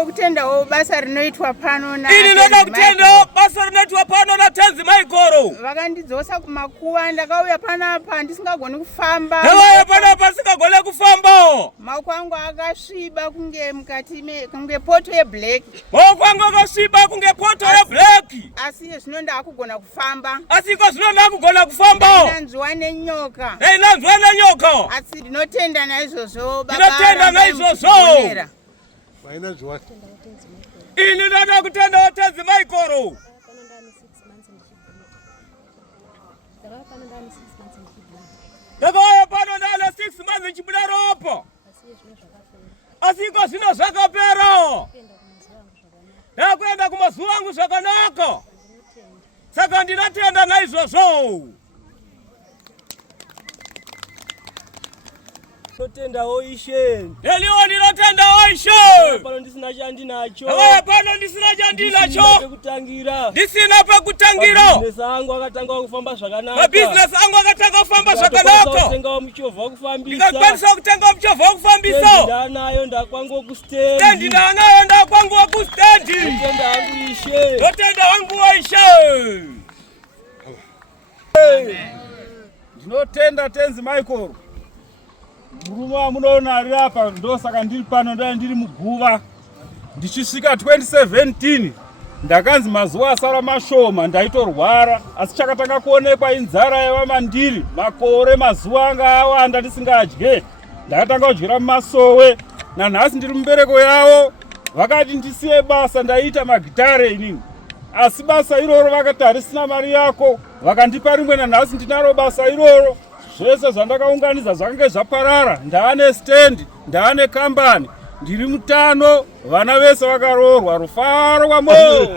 Ndinodawo kutendawo basa rinoitwa pano na Ini ndoda kutenda basa rinoitwa pano na Tenzi Michael. Vakandidzosa kumakuva ndakauya panapa ndisingagoni kufamba. Ndakauya panapa ndisingagoni kufamba. Maoko angu akasviba kunge mukati kunge poto yeblack. Maoko angu akasviba kunge poto yeblack. Asi zvino ndakugona kufamba. Asi zvino ndakugona kufamba. Ndinanzwa nenyoka. Ndinanzwa nenyoka. Asi ndinotenda naizvozvo baba. Ndinotenda naizvozvo. Ini ndoda kutenda Tenzi Michael. Ndakauya pano ndane 6 months chibuda ropo. Asiko zvino zvakapera. Ndakuenda kumazuva angu zvakanaka. Saka ndinotenda naizvozvo. Totenda oishe. Ndeliwo ndinotenda oishe. Pano ndisina chandinacho. Pano ndisina chandinacho. Ndisina pekutangira. Business angu akatanga kufamba zvakanaka. Business angu akatanga kufamba zvakanaka. Ndikatenga muchovha wokufambisa. Ndikakwanisa kutenga muchovha wokufambisa. Ndanayo ndakwangu kustand. Stand ndanayo ndakwangu kustand. Totenda angu ishe. Totenda angu oishe. Ndinotenda Tenzi Michael. Murume munoona ari apa ndosaka ndiri pano ndiri muguva. Ndichisvika 2017 ndakanzi mazuva asara mashoma ndaitorwara, asi chakatanga kuonekwa inzara yevamandiri. Makore mazuva anga awanda ndisingadye. Ndakatanga kudyira mumasowe. Nanhasi ndiri mubereko yavo. Vakati ndisiye basa ndaita magitare inini. Asi basa iroro vakati harisina mari yako. Vakandipa rimwe nanhasi ndinaro basa iroro. Zvese zvandakaunganidza zvakange zvaparara. Ndaane stand, ndaane kambani. Ndiri mutano, vana vese vakaroorwa. Rufaro kwamuri.